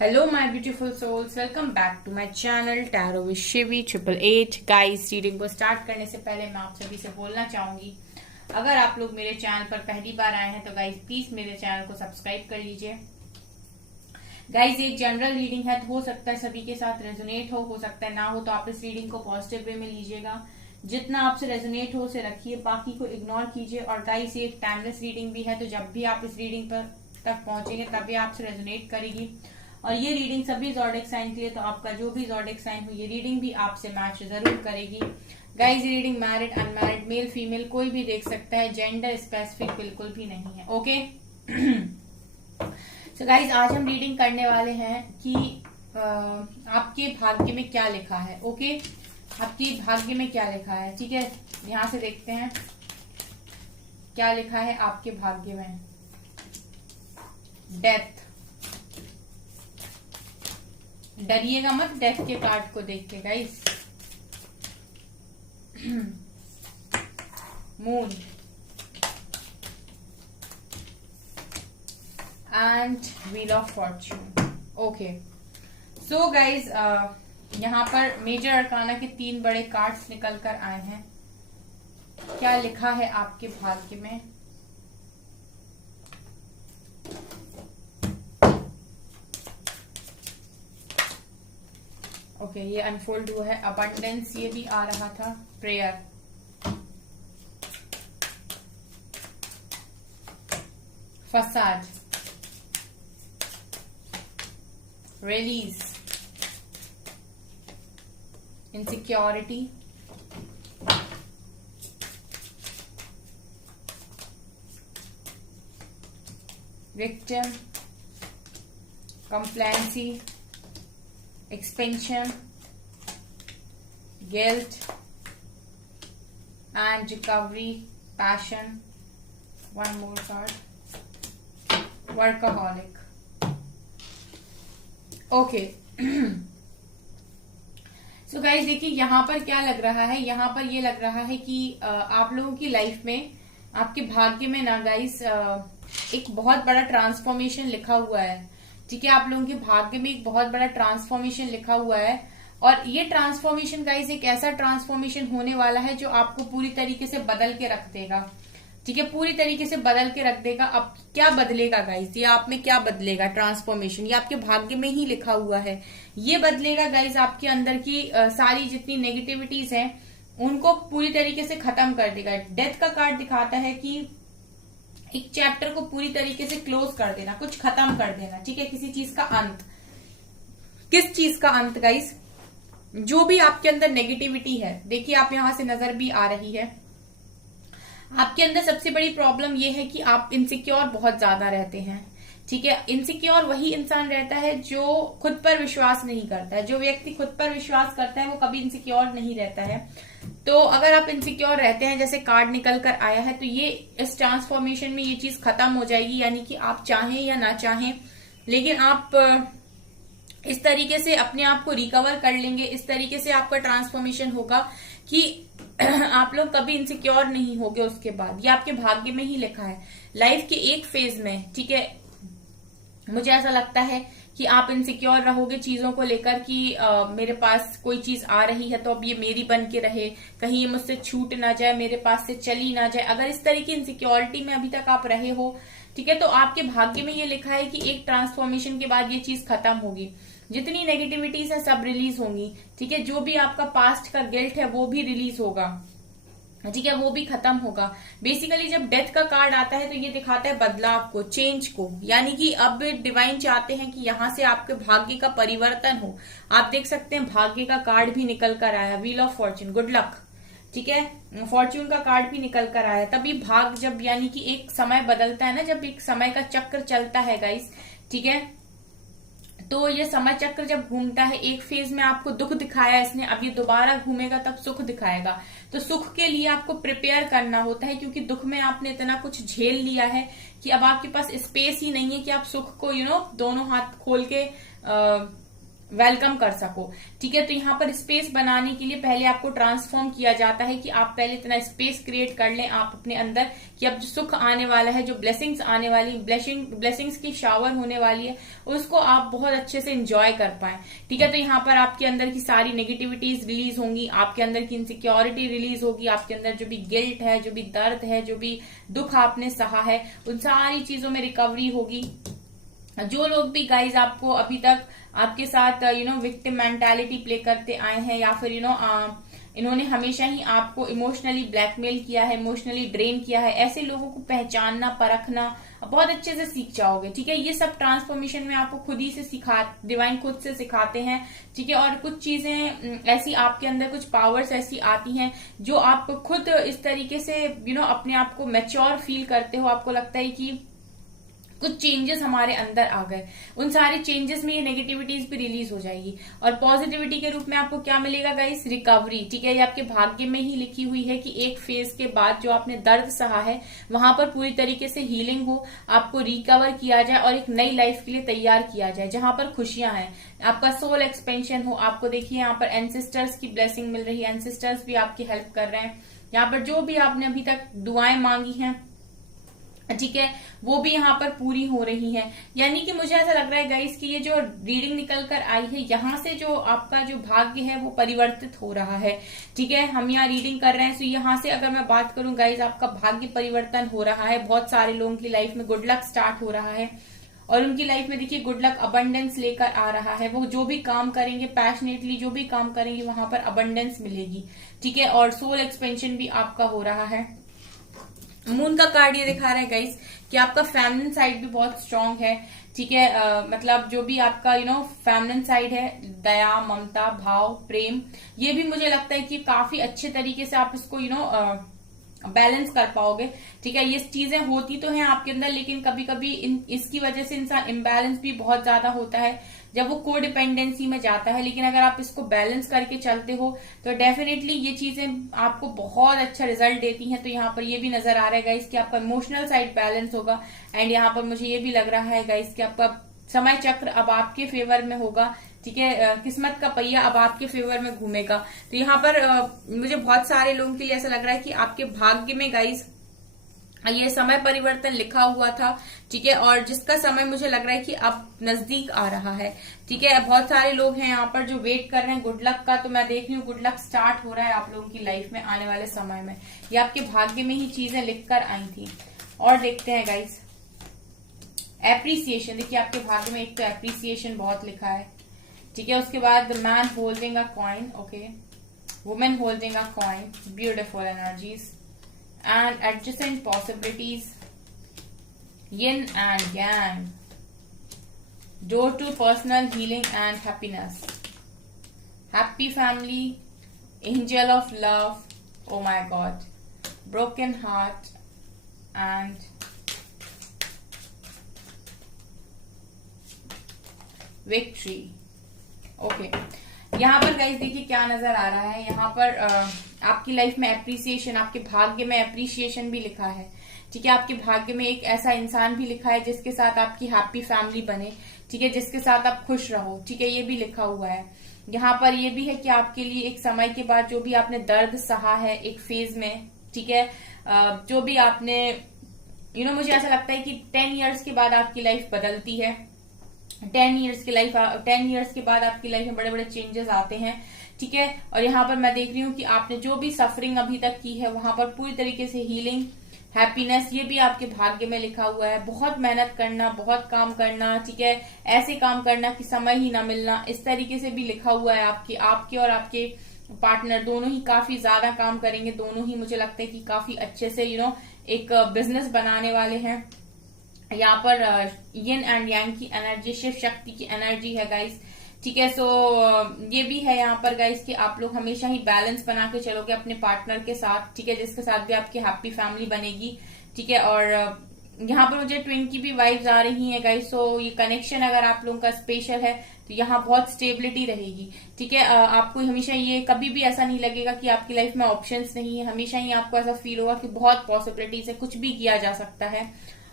Hello my beautiful souls, welcome back to my channel Tarot with Shivi 888। Guys reading को start करने से पहले मैं आप सभी से बोलना चाहूंगी, अगर आप लोग मेरे चैनल पर पहली बार आए हैं तो गाइस प्लीज मेरे चैनल को सब्सक्राइब कर लीजिए। गाइस एक जनरल रीडिंग है, तो हो सकता है सभी के साथ रेजोनेट हो सकता है ना हो, तो आप इस रीडिंग को पॉजिटिव वे में लीजिएगा। जितना आपसे रेजोनेट हो उसे रखिए, बाकी को इग्नोर कीजिए। और गाइस ये एक टाइमलेस रीडिंग भी है, तो जब भी आप इस रीडिंग पर तक पहुंचेंगे तभी आपसे रेजोनेट करेगी। और ये रीडिंग सभी ज़ोडिएक साइन के लिए, तो आपका जो भी ज़ोडिएक साइन हो ये रीडिंग भी आपसे मैच जरूर करेगी। गाइस ये reading married unmarried male female कोई भी देख सकता है, जेंडर स्पेसिफिक बिल्कुल भी नहीं है। ओके सो गाइस आज हम रीडिंग करने वाले हैं कि आपके भाग्य में क्या लिखा है। ओके आपके भाग्य में क्या लिखा है, ठीक है। यहां से देखते हैं क्या लिखा है आपके भाग्य में। डेथ, डरिएगा मत डेथ के कार्ड को देख के guys. Moon and wheel of Fortune. Okay so guys यहाँ पर मेजर अरकाना के 3 बड़े कार्ड्स निकल कर आए हैं। क्या लिखा है आपके भाग्य में। ओके ये अनफोल्ड हुआ है। अबंडेंस ये भी आ रहा था। प्रेयर, फसाद, release, insecurity, victim, complacency, expansion, guilt and recovery, passion, one more card, workaholic. Okay so guys देखिए यहाँ पर क्या लग रहा है। यहाँ पर ये लग रहा है कि आप लोगों की लाइफ में आपके भाग्य में ना गाइस एक बहुत बड़ा ट्रांसफॉर्मेशन लिखा हुआ है, ठीक है। आप लोगों के भाग्य में एक बहुत बड़ा ट्रांसफॉर्मेशन लिखा हुआ है, और ये ट्रांसफॉर्मेशन गाइस एक ऐसा ट्रांसफॉर्मेशन होने वाला है जो आपको पूरी तरीके से बदल के रख देगा, ठीक है। पूरी तरीके से बदल के रख देगा। अब क्या बदलेगा गाइस, ये आप में क्या बदलेगा ट्रांसफॉर्मेशन, ये आपके भाग्य में ही लिखा हुआ है। ये बदलेगा गाइस आपके अंदर की सारी जितनी नेगेटिविटीज हैं उनको पूरी तरीके से खत्म कर देगा। डेथ का कार्ड दिखाता है कि एक चैप्टर को पूरी तरीके से क्लोज कर देना, कुछ खत्म कर देना, ठीक है। किसी चीज का अंत, किस चीज का अंत गाइस, जो भी आपके अंदर नेगेटिविटी है। देखिए आप यहां से नजर भी आ रही है, आपके अंदर सबसे बड़ी प्रॉब्लम यह है कि आप इनसिक्योर बहुत ज्यादा रहते हैं, ठीक है। इनसिक्योर वही इंसान रहता है जो खुद पर विश्वास नहीं करता है। जो व्यक्ति खुद पर विश्वास करता है वो कभी इनसिक्योर नहीं रहता है। तो अगर आप इनसिक्योर रहते हैं, जैसे कार्ड निकल कर आया है, तो ये इस ट्रांसफॉर्मेशन में ये चीज खत्म हो जाएगी। यानी कि आप चाहें या ना चाहें, लेकिन आप इस तरीके से अपने आप को रिकवर कर लेंगे। इस तरीके से आपका ट्रांसफॉर्मेशन होगा कि आप लोग कभी इनसिक्योर नहीं होगे उसके बाद। ये आपके भाग्य में ही लिखा है। लाइफ के एक फेज में, ठीक है, मुझे ऐसा लगता है कि आप इनसिक्योर रहोगे चीजों को लेकर कि मेरे पास कोई चीज आ रही है तो अब ये मेरी बन के रहे, कहीं ये मुझसे छूट ना जाए, मेरे पास से चली ना जाए। अगर इस तरह की इनसिक्योरिटी में अभी तक आप रहे हो, ठीक है, तो आपके भाग्य में ये लिखा है कि एक ट्रांसफॉर्मेशन के बाद ये चीज खत्म होगी। जितनी नेगेटिविटीज है सब रिलीज होंगी, ठीक है। जो भी आपका पास्ट का गिल्ट है वो भी रिलीज होगा, ठीक है, वो भी खत्म होगा। बेसिकली जब डेथ का कार्ड आता है तो ये दिखाता है बदलाव को, चेंज को। यानी कि अब डिवाइन चाहते हैं कि यहाँ से आपके भाग्य का परिवर्तन हो। आप देख सकते हैं भाग्य का कार्ड भी निकल कर आया, wheel of Fortune, good luck, ठीक है। फॉर्च्यून का कार्ड भी निकल कर आया। तभी भाग जब यानी कि एक समय बदलता है ना, जब एक समय का चक्र चलता है गाइस, ठीक है, तो ये समय चक्र जब घूमता है, एक फेज में आपको दुख दिखाया इसने, अब ये दोबारा घूमेगा तब सुख दिखाएगा। तो सुख के लिए आपको प्रिपेयर करना होता है, क्योंकि दुख में आपने इतना कुछ झेल लिया है कि अब आपके पास स्पेस ही नहीं है कि आप सुख को दोनों हाथ खोल के वेलकम कर सको। ठीक है, तो यहाँ पर स्पेस बनाने के लिए पहले आपको ट्रांसफॉर्म किया जाता है कि आप पहले इतना स्पेस क्रिएट कर लें आप अपने अंदर कि अब जो सुख आने वाला है, जो ब्लेसिंग्स आने वाली, ब्लेसिंग्स की शावर होने वाली है, उसको आप बहुत अच्छे से एंजॉय कर पाए। ठीक है, तो यहाँ पर आपके अंदर की सारी नेगेटिविटीज रिलीज होंगी, आपके अंदर की इनसिक्योरिटी रिलीज होगी, आपके अंदर जो भी गिल्ट है, जो भी दर्द है, जो भी दुख आपने सहा है, उन सारी चीजों में रिकवरी होगी। जो लोग भी गाइज आपको अभी तक आपके साथ विक्टिम मेंटालिटी प्ले करते आए हैं, या फिर इन्होंने हमेशा ही आपको इमोशनली ब्लैकमेल किया है, इमोशनली ड्रेन किया है, ऐसे लोगों को पहचानना, परखना बहुत अच्छे से सीख जाओगे। ठीक है, ये सब ट्रांसफॉर्मेशन में आपको खुद ही से डिवाइन खुद से सिखाते हैं। ठीक है, और कुछ चीजें ऐसी आपके अंदर, कुछ पावर्स ऐसी आती हैं जो आप खुद इस तरीके से अपने आप को मैच्योर फील करते हो, आपको लगता है कि कुछ चेंजेस हमारे अंदर आ गए। उन सारे चेंजेस में ये नेगेटिविटीज भी रिलीज हो जाएगी, और पॉजिटिविटी के रूप में आपको क्या मिलेगा गाइस? रिकवरी। ठीक है, ये आपके भाग्य में ही लिखी हुई है कि एक फेज के बाद जो आपने दर्द सहा है वहां पर पूरी तरीके से हीलिंग हो, आपको रिकवर किया जाए और एक नई लाइफ के लिए तैयार किया जाए, जहां पर खुशियां हैं, आपका सोल एक्सपेंशन हो। आपको देखिए यहाँ पर एंसेस्टर्स की ब्लेसिंग मिल रही है, एंसेस्टर्स भी आपकी हेल्प कर रहे हैं। यहाँ पर जो भी आपने अभी तक दुआएं मांगी हैं, ठीक है, वो भी यहाँ पर पूरी हो रही हैं। यानी कि मुझे ऐसा लग रहा है गाइस कि ये जो रीडिंग निकल कर आई है, यहाँ से जो आपका जो भाग्य है वो परिवर्तित हो रहा है। ठीक है, हम यहाँ रीडिंग कर रहे हैं, तो यहाँ से अगर मैं बात करूं गाइस, आपका भाग्य परिवर्तन हो रहा है। बहुत सारे लोगों की लाइफ में गुड लक स्टार्ट हो रहा है, और उनकी लाइफ में देखिए गुड लक, अबंडेंस लेकर आ रहा है। वो जो भी काम करेंगे, पैशनेटली जो भी काम करेंगे, वहां पर अबंडेंस मिलेगी। ठीक है, और सोल एक्सपेंशन भी आपका हो रहा है। मून का कार्ड ये दिखा रहा है गाइस कि आपका फेमिनिन साइड भी बहुत स्ट्रांग है। ठीक है, मतलब जो भी आपका फेमिनिन साइड है, दया, ममता, भाव, प्रेम, ये भी मुझे लगता है कि काफी अच्छे तरीके से आप इसको बैलेंस कर पाओगे। ठीक है, ये चीजें होती तो हैं आपके अंदर, लेकिन कभी कभी इसकी वजह से इंसान इम्बैलेंस भी बहुत ज्यादा होता है जब वो को डिपेंडेंसी में जाता है। लेकिन अगर आप इसको बैलेंस करके चलते हो तो डेफिनेटली ये चीजें आपको बहुत अच्छा रिजल्ट देती हैं। तो यहाँ पर ये भी नजर आ रहा है गाइस कि आपका इमोशनल साइड बैलेंस होगा, एंड यहाँ पर मुझे ये भी लग रहा है गाइस कि आपका समय चक्र अब आपके फेवर में होगा। ठीक है, किस्मत का पहिया अब आपके फेवर में घूमेगा। तो यहाँ पर मुझे बहुत सारे लोगों के लिए ऐसा लग रहा है कि आपके भाग्य में गाइस ये समय परिवर्तन लिखा हुआ था। ठीक है, और जिसका समय मुझे लग रहा है कि अब नजदीक आ रहा है। ठीक है, बहुत सारे लोग हैं यहाँ पर जो वेट कर रहे हैं गुड लक का, तो मैं देख रही हूँ गुड लक स्टार्ट हो रहा है आप लोगों की लाइफ में आने वाले समय में। ये आपके भाग्य में ही चीजें लिख कर आई थी। और देखते हैं गाइस एप्रिसिएशन। देखिए आपके भाग्य में एक तो एप्रिसिएशन बहुत लिखा है। ठीक है, उसके बाद man holding a coin, okay, women holding a coin, beautiful energies and adjacent possibilities, yin and yang, door to personal healing and happiness, happy family, angel of love, oh my god, broken heart and victory। Okay, यहाँ पर guys देखिए क्या नजर आ रहा है। यहाँ पर आपकी लाइफ में एप्रिसिएशन, आपके भाग्य में एप्रिसिएशन भी लिखा है। ठीक है, आपके भाग्य में एक ऐसा इंसान भी लिखा है जिसके साथ आपकी हैप्पी फैमिली बने। ठीक है, जिसके साथ आप खुश रहो। ठीक है, ये भी लिखा हुआ है। यहाँ पर ये भी है कि आपके लिए एक समय के बाद जो भी आपने दर्द सहा है एक फेज में, ठीक है, जो भी आपने मुझे ऐसा लगता है कि 10 इयर्स के बाद आपकी लाइफ बदलती है। 10 इयर्स के बाद आपकी लाइफ में बड़े बड़े चेंजेस आते हैं। ठीक है, और यहाँ पर मैं देख रही हूँ कि आपने जो भी सफरिंग अभी तक की है वहां पर पूरी तरीके से हीलिंग, हैप्पीनेस, ये भी आपके भाग्य में लिखा हुआ है। बहुत मेहनत करना, बहुत काम करना, ठीक है, ऐसे काम करना कि समय ही ना मिलना, इस तरीके से भी लिखा हुआ है। आपके और आपके पार्टनर दोनों ही काफी ज्यादा काम करेंगे। दोनों ही मुझे लगता है कि काफी अच्छे से एक बिजनेस बनाने वाले हैं। यहाँ पर यिन एंड यांग की एनर्जी, शिव शक्ति की एनर्जी है गाइस। ठीक है, सो ये भी है यहाँ पर गाइस कि आप लोग हमेशा ही बैलेंस बना के चलोगे अपने पार्टनर के साथ। ठीक है, जिसके साथ भी आपकी हैप्पी फैमिली बनेगी। ठीक है, और यहाँ पर मुझे ट्विन की भी वाइब्स आ रही हैं गाइस। सो ये कनेक्शन अगर आप लोगों का स्पेशल है तो यहाँ बहुत स्टेबिलिटी रहेगी। ठीक है, आपको हमेशा ये कभी भी ऐसा नहीं लगेगा कि आपकी लाइफ में ऑप्शंस नहीं है। हमेशा ही आपको ऐसा फील होगा कि बहुत पॉसिबिलिटीज है, कुछ भी किया जा सकता है।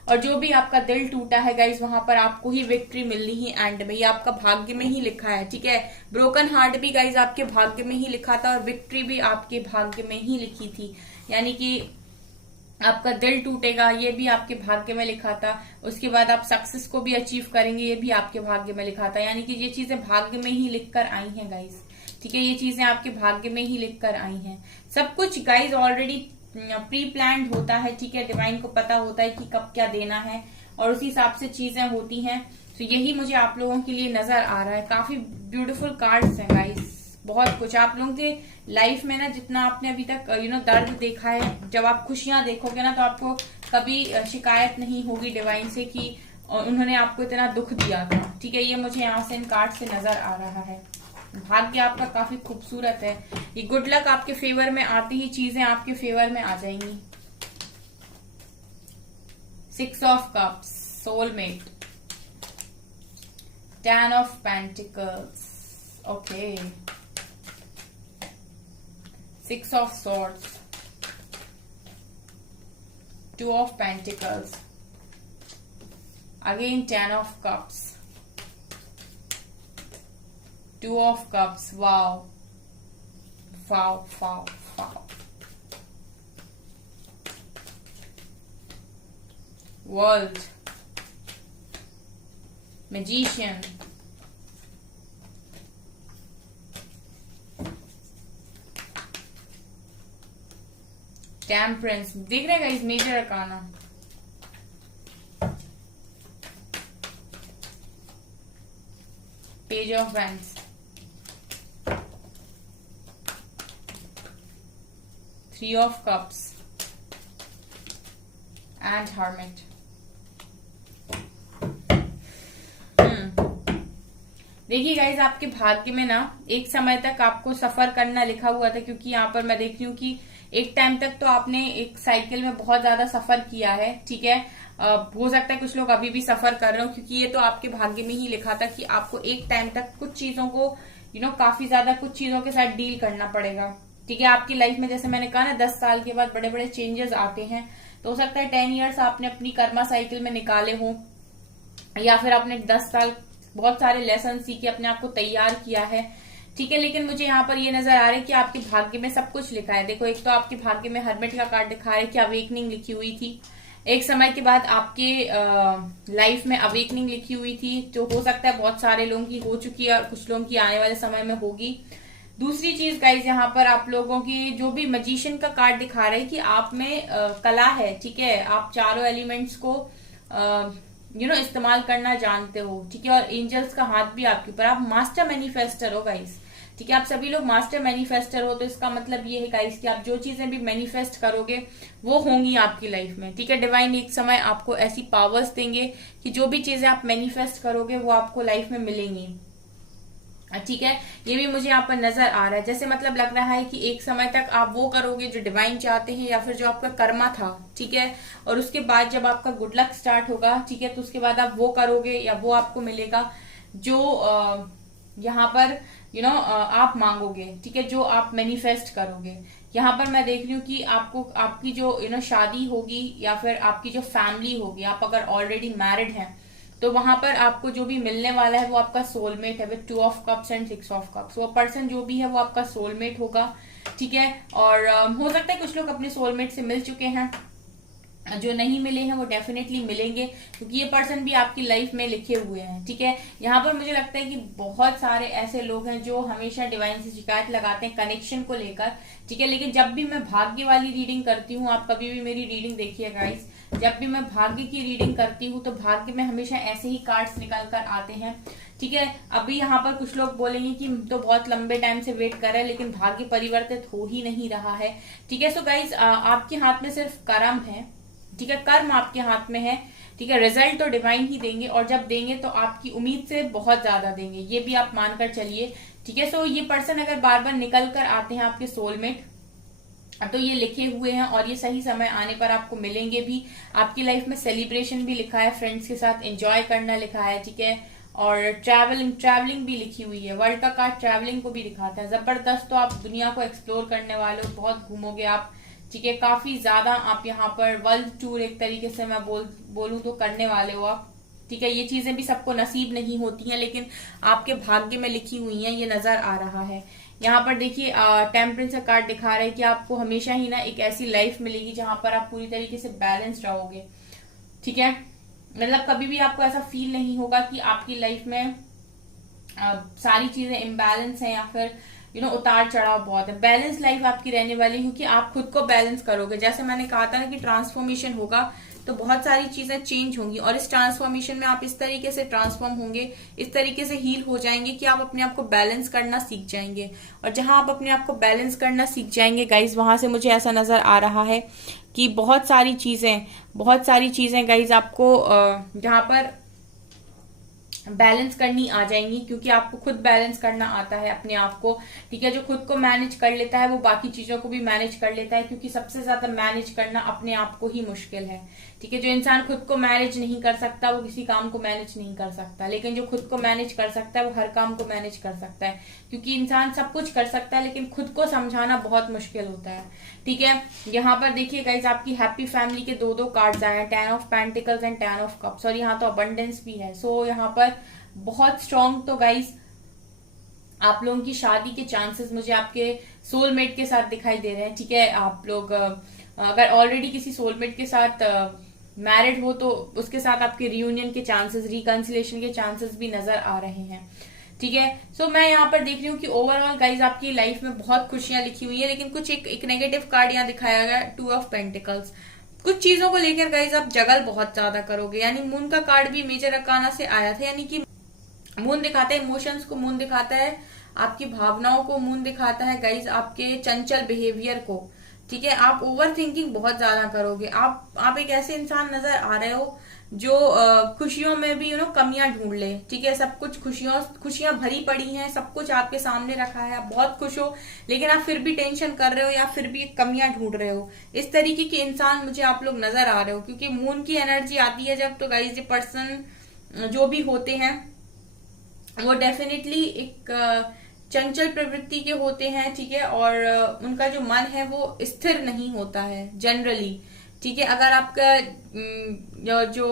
और जो भी आपका दिल टूटा है गाइज, वहां पर आपको ही विक्ट्री मिलनी ही एंड में, ये आपका भाग्य में ही लिखा है, ठीक है। ब्रोकन हार्ट भी गाइज आपके भाग्य में ही लिखा था और विक्ट्री भी आपके भाग्य में ही लिखी थी, यानी कि आपका दिल टूटेगा ये भी आपके भाग्य में लिखा था, उसके बाद आप सक्सेस को भी अचीव करेंगे ये भी आपके भाग्य में लिखा था, यानी कि ये चीजें भाग्य में ही लिख कर आई हैं गाइज, ठीक है। ये चीजें आपके भाग्य में ही लिख कर आई हैं। सब कुछ गाइज ऑलरेडी प्री प्लान्ड होता है, ठीक है। डिवाइन को पता होता है कि कब क्या देना है और उसी हिसाब से चीजें होती हैं। तो यही मुझे आप लोगों के लिए नजर आ रहा है। काफी ब्यूटीफुल कार्ड्स हैं गाइज, बहुत कुछ आप लोगों के लाइफ में ना, जितना आपने अभी तक दर्द देखा है, जब आप खुशियां देखोगे ना तो आपको कभी शिकायत नहीं होगी डिवाइन से कि उन्होंने आपको इतना दुख दिया था, ठीक है। ये मुझे यहाँ से इन कार्ड से नजर आ रहा है। भाग्य आपका काफी खूबसूरत है। ये गुड लक आपके फेवर में आती ही चीजें आपके फेवर में आ जाएंगी। 6 of cups, soulmate, 10 of pentacles, okay, 6 of swords, 2 of pentacles, again 10 of cups, 2 of cups, wow, wow, wow, wow, world, magician, temperance, देख रहे guys, major arcana, page of wands, 3 of cups and hermit. देखिए guys, आपके भाग्य में ना एक समय तक आपको सफर करना लिखा हुआ था, क्योंकि यहाँ पर मैं देख रही हूँ कि एक टाइम तक तो आपने एक साइकिल में बहुत ज्यादा सफर किया है, ठीक है। हो सकता है कुछ लोग अभी भी सफर कर रहे हो, क्योंकि ये तो आपके भाग्य में ही लिखा था कि आपको एक टाइम तक कुछ चीजों को काफी ज्यादा कुछ चीजों के साथ डील करना पड़ेगा, ठीक है। आपकी लाइफ में जैसे मैंने कहा ना, 10 साल के बाद बड़े बड़े चेंजेस आते हैं, तो हो सकता है 10 ईयर्स आपने अपनी कर्मा साइकिल में निकाले हो, या फिर आपने 10 साल बहुत सारे लेसन सीखे, अपने आप को तैयार किया है, ठीक है। लेकिन मुझे यहाँ पर ये नजर आ रहा है कि आपके भाग्य में सब कुछ लिखा है। देखो, एक तो आपके भाग्य में हर्मिट का कार्ड दिखा रहा है कि अवेकनिंग लिखी हुई थी, एक समय के बाद आपके लाइफ में अवेकनिंग लिखी हुई थी, जो हो सकता है बहुत सारे लोगों की हो चुकी है और कुछ लोगों की आने वाले समय में होगी। दूसरी चीज गाइज, यहाँ पर आप लोगों की जो भी मजिशियन का कार्ड दिखा रहा है कि आप में कला है, ठीक है। आप चारों एलिमेंट्स को इस्तेमाल करना जानते हो, ठीक है। और एंजल्स का हाथ भी आपके ऊपर, आप मास्टर मैनिफेस्टर हो गाइस, ठीक है। आप सभी लोग मास्टर मैनिफेस्टर हो, तो इसका मतलब ये है गाइस कि आप जो चीजें भी मैनिफेस्ट करोगे वो होंगी आपकी लाइफ में, ठीक है। डिवाइन एक समय आपको ऐसी पावर्स देंगे कि जो भी चीजें आप मैनिफेस्ट करोगे वो आपको लाइफ में मिलेंगी, ठीक है। ये भी मुझे यहाँ पर नजर आ रहा है, जैसे मतलब लग रहा है कि एक समय तक आप वो करोगे जो डिवाइन चाहते हैं, या फिर जो आपका कर्मा था, ठीक है। और उसके बाद जब आपका गुड लक स्टार्ट होगा, ठीक है, तो उसके बाद आप वो करोगे या वो आपको मिलेगा जो यहाँ पर आप मांगोगे, ठीक है, जो आप मैनिफेस्ट करोगे। यहाँ पर मैं देख रही हूँ कि आपको आपकी जो शादी होगी या फिर आपकी जो फैमिली होगी, आप अगर ऑलरेडी मैरिड हैं तो वहां पर आपको जो भी मिलने वाला है वो आपका सोलमेट है, with 2 of cups and 6 of cups. वो पर्सन जो भी है वो आपका सोलमेट होगा, ठीक है। और हो सकता है कुछ लोग अपने सोलमेट से मिल चुके हैं, जो नहीं मिले हैं वो डेफिनेटली मिलेंगे, क्योंकि ये पर्सन भी आपकी लाइफ में लिखे हुए हैं, ठीक है। यहाँ पर मुझे लगता है कि बहुत सारे ऐसे लोग हैं जो हमेशा डिवाइन से शिकायत लगाते हैं कनेक्शन को लेकर, ठीक है। लेकिन जब भी मैं भाग्य वाली रीडिंग करती हूँ, आप कभी भी मेरी रीडिंग देखिए गाइस, जब भी मैं भाग्य की रीडिंग करती हूँ तो भाग्य में हमेशा ऐसे ही कार्ड्स निकल कर आते हैं, ठीक है। अभी यहाँ पर कुछ लोग बोलेंगे कि तो बहुत लंबे टाइम से वेट कर रहे हैं, लेकिन भाग्य परिवर्तित हो ही नहीं रहा है, ठीक है। सो गाइज, आपके हाथ में सिर्फ कर्म है, ठीक है, कर्म आपके हाथ में है, ठीक है। रिजल्ट तो डिवाइन ही देंगे, और जब देंगे तो आपकी उम्मीद से बहुत ज्यादा देंगे, ये भी आप मानकर चलिए, ठीक है। सो ये पर्सन अगर बार बार निकल कर आते हैं आपके सोलमेट, तो ये लिखे हुए हैं और ये सही समय आने पर आपको मिलेंगे भी। आपकी लाइफ में सेलिब्रेशन भी लिखा है, फ्रेंड्स के साथ एंजॉय करना लिखा है, ठीक है। और ट्रैवलिंग भी लिखी हुई है। वर्ल्ड का कार्ड ट्रैवलिंग को भी दिखाता है, जबरदस्त। तो आप दुनिया को एक्सप्लोर करने वाले हो, बहुत घूमोगे आप, ठीक है, काफी ज्यादा आप यहाँ पर वर्ल्ड टूर एक तरीके से मैं बोलूं तो करने वाले हो आप। ठीक है, ये चीजें भी सबको नसीब नहीं होती हैं, लेकिन आपके भाग्य में लिखी हुई हैं, ये नजर आ रहा है। यहाँ पर देखिए टेम्परेंस का कार्ड दिखा रहा है कि आपको हमेशा ही ना एक ऐसी लाइफ मिलेगी जहां पर आप पूरी तरीके से बैलेंस रहोगे। ठीक है, मतलब कभी भी आपको ऐसा फील नहीं होगा कि आपकी लाइफ में सारी चीजें इम्बैलेंस है या फिर उतार चढ़ाव बहुत है। बैलेंस लाइफ आपकी रहने वाली, क्योंकि आप खुद को बैलेंस करोगे। जैसे मैंने कहा था ना कि ट्रांसफॉर्मेशन होगा तो बहुत सारी चीजें चेंज होंगी, और इस ट्रांसफॉर्मेशन में आप इस तरीके से ट्रांसफॉर्म होंगे, इस तरीके से हील हो जाएंगे कि आप अपने आप को बैलेंस करना सीख जाएंगे। और जहां आप अपने आप को बैलेंस करना सीख जाएंगे गाइज, वहां से मुझे ऐसा नजर आ रहा है कि बहुत सारी चीजें गाइज आपको जहां पर बैलेंस करनी आ जाएंगी, क्योंकि आपको खुद बैलेंस करना आता है अपने आप को। ठीक है, जो खुद को मैनेज कर लेता है वो बाकी चीजों को भी मैनेज कर लेता है, क्योंकि सबसे ज्यादा मैनेज करना अपने आप को ही मुश्किल है। ठीक है, जो इंसान खुद को मैनेज नहीं कर सकता वो किसी काम को मैनेज नहीं कर सकता, लेकिन जो खुद को मैनेज कर सकता है वो हर काम को मैनेज कर सकता है। क्योंकि इंसान सब कुछ कर सकता है, लेकिन खुद को समझाना बहुत मुश्किल होता है। ठीक है, यहाँ पर देखिए गाइज आपकी हैप्पी फैमिली के दो कार्ड्स आए हैं, 10 of pentacles and 10 of cups, और यहाँ तो अबंडेंस भी है। सो यहाँ पर बहुत स्ट्रॉन्ग तो गाइज आप लोगों की शादी के चांसेस मुझे आपके सोलमेट के साथ दिखाई दे रहे हैं। ठीक है, आप लोग अगर ऑलरेडी किसी सोलमेट के साथ मैरिड हो तो उसके साथ आपके रियूनियन के चांसेस, रिकंसिलेशन के चांसेस भी नजर आ रहे हैं। ठीक है, सो मैं यहाँ पर देख रही हूँ कि ओवरऑल गाइज आपकी लाइफ में बहुत खुशियां लिखी हुई है, लेकिन कुछ एक नेगेटिव कार्ड यहाँ दिखाया गया, 2 ऑफ पेंटिकल्स। कुछ चीजों को लेकर गाइज आप जगल बहुत ज्यादा करोगे। यानी मून का कार्ड भी मेजर अरकाना से आया था, यानी कि मून दिखाता है इमोशंस को, मून दिखाता है आपकी भावनाओं को, मून दिखाता है गाइज आपके चंचल बिहेवियर को। ठीक है, आप ओवर थिंकिंग बहुत ज्यादा करोगे। आप एक ऐसे इंसान नजर आ रहे हो जो खुशियों में भी कमियां ढूंढ ले। ठीक है, सब कुछ खुशियां भरी पड़ी हैं, सब कुछ आपके सामने रखा है, आप बहुत खुश हो, लेकिन आप फिर भी टेंशन कर रहे हो या फिर भी कमियां ढूंढ रहे हो। इस तरीके के इंसान मुझे आप लोग नजर आ रहे हो, क्योंकि मून की एनर्जी आती है जब, तो गाइज ये पर्सन जो भी होते हैं वो डेफिनेटली एक चंचल प्रवृत्ति के होते हैं। ठीक है, और उनका जो मन है वो स्थिर नहीं होता है जनरली। ठीक है, अगर आपका जो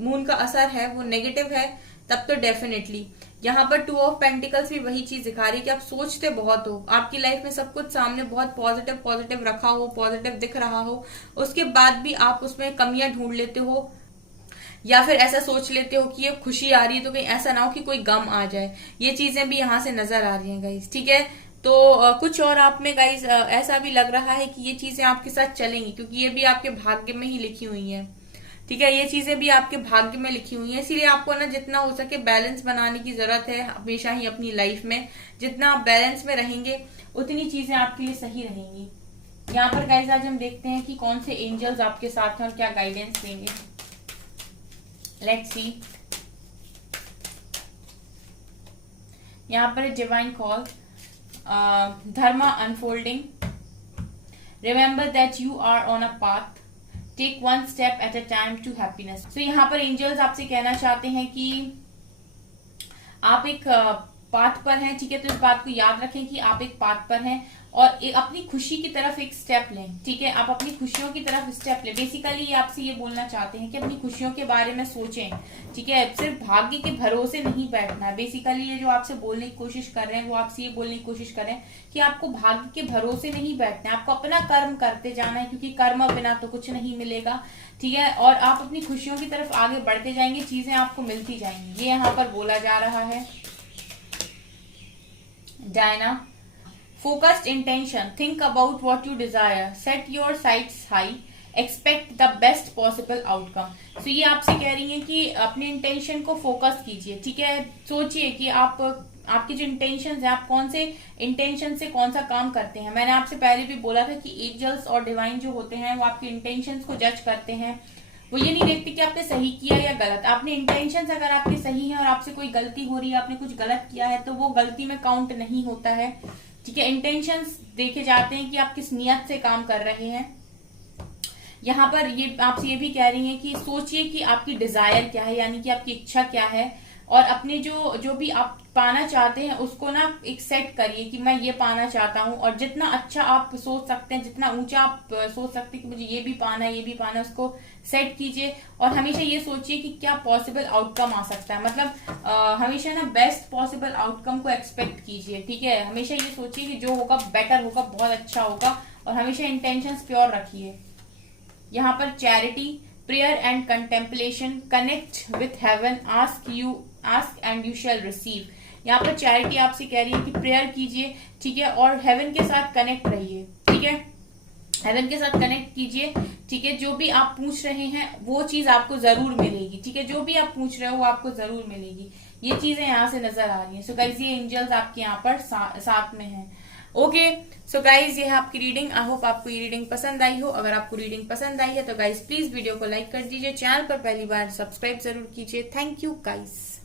मून का असर है वो नेगेटिव है तब तो डेफिनेटली यहाँ पर 2 ऑफ पेंटिकल्स भी वही चीज दिखा रही है कि आप सोचते बहुत हो, आपकी लाइफ में सब कुछ सामने बहुत पॉजिटिव रखा हो, पॉजिटिव दिख रहा हो, उसके बाद भी आप उसमें कमियां ढूंढ लेते हो, या फिर ऐसा सोच लेते हो कि ये खुशी आ रही है तो कहीं ऐसा ना हो कि कोई गम आ जाए। ये चीजें भी यहाँ से नजर आ रही हैं गाइज। ठीक है, तो कुछ और आप में गाइज ऐसा भी लग रहा है कि ये चीजें आपके साथ चलेंगी, क्योंकि ये भी आपके भाग्य में ही लिखी हुई हैं। ठीक है, ये चीजें भी आपके भाग्य में लिखी हुई हैं, इसीलिए आपको ना जितना हो सके बैलेंस बनाने की जरूरत है हमेशा ही अपनी लाइफ में। जितना आप बैलेंस में रहेंगे उतनी चीजें आपके लिए सही रहेंगी। यहाँ पर गाइज आज हम देखते हैं कि कौन से एंजल्स आपके साथ हैं और क्या गाइडेंस देंगे। Let's see. यहाँ पर divine call, dharma unfolding, remember that you are on a path, take 1 step at a time to happiness. तो यहाँ पर एंजल्स आपसे कहना चाहते हैं कि आप एक पाथ पर हैं। ठीक है, तो इस बात को याद रखें कि आप एक पाथ पर हैं और अपनी खुशी की तरफ एक स्टेप लें। ठीक है, आप अपनी खुशियों की तरफ स्टेप लें। बेसिकली ये आपसे ये बोलना चाहते हैं कि अपनी खुशियों के बारे में सोचें। ठीक है, सिर्फ भाग्य के भरोसे नहीं बैठना है। बेसिकली ये जो आपसे बोलने की कोशिश कर रहे हैं वो आपसे ये बोलने की कोशिश कर रहे हैं कि आपको भाग्य के भरोसे नहीं बैठना है, आपको अपना कर्म करते जाना है, क्योंकि कर्म बिना तो कुछ नहीं मिलेगा। ठीक है, और आप अपनी खुशियों की तरफ आगे बढ़ते जाएंगे, चीजें आपको मिलती जाएंगी, ये यहाँ पर बोला जा रहा है। Diana, focused intention, think about what you desire, set your sights high, expect the best possible outcome। तो ये आपसे कह रही है कि अपने इंटेंशन को फोकस कीजिए। ठीक है, सोचिए कि आपकी जो इंटेंशन है, आप कौन से इंटेंशन से कौन सा काम करते हैं। मैंने आपसे पहले भी बोला था कि एंजल्स और डिवाइन जो होते हैं वो आपके इंटेंशन को जज करते हैं। वो ये नहीं देखते कि आपने सही किया या गलत। आपने इंटेंशन अगर आपके सही है और आपसे कोई गलती हो रही है, आपने कुछ गलत किया है, तो वो गलती में काउंट नहीं होता है। ठीक है, इंटेंशंस देखे जाते हैं कि आप किस नियत से काम कर रहे हैं। यहाँ पर ये आपसे ये भी कह रही हैं कि सोचिए कि आपकी डिजायर क्या है, यानी कि आपकी इच्छा क्या है, और अपने जो भी आप पाना चाहते हैं उसको ना एक सेट करिए कि मैं ये पाना चाहता हूँ, और जितना अच्छा आप सोच सकते हैं, जितना ऊंचा आप सोच सकते हैं कि मुझे ये भी पाना है, ये भी पाना है, उसको सेट कीजिए। और हमेशा ये सोचिए कि क्या पॉसिबल आउटकम आ सकता है, मतलब हमेशा ना बेस्ट पॉसिबल आउटकम को एक्सपेक्ट कीजिए, ठीक है। हमेशा ये सोचिए कि जो होगा बेटर होगा, बहुत अच्छा होगा, और हमेशा इंटेंशंस प्योर रखिए। यहाँ पर charity, prayer and contemplation, connect with heaven, ask and you shall receive. यहाँ पर चैरिटी आपसे कह रही है कि प्रेयर कीजिए, ठीक है, और हेवन के साथ कनेक्ट रहिए, ठीक है, हेवन के साथ कनेक्ट कीजिए, ठीक है। जो भी आप पूछ रहे हैं वो चीज आपको जरूर मिलेगी, ठीक है, जो भी आप पूछ रहे हो वो आपको जरूर मिलेगी। ये चीजें यहाँ से नजर आ रही हैं। सो गाइज ये एंजल्स आपके यहाँ पर साथ में हैं। ओके, सो गाइज ये है आपकी रीडिंग। आई होप आपको ये रीडिंग पसंद आई हो। अगर आपको रीडिंग पसंद आई है तो गाइज प्लीज वीडियो को लाइक कर दीजिए, चैनल पर पहली बार सब्सक्राइब जरूर कीजिए। Thank you guys.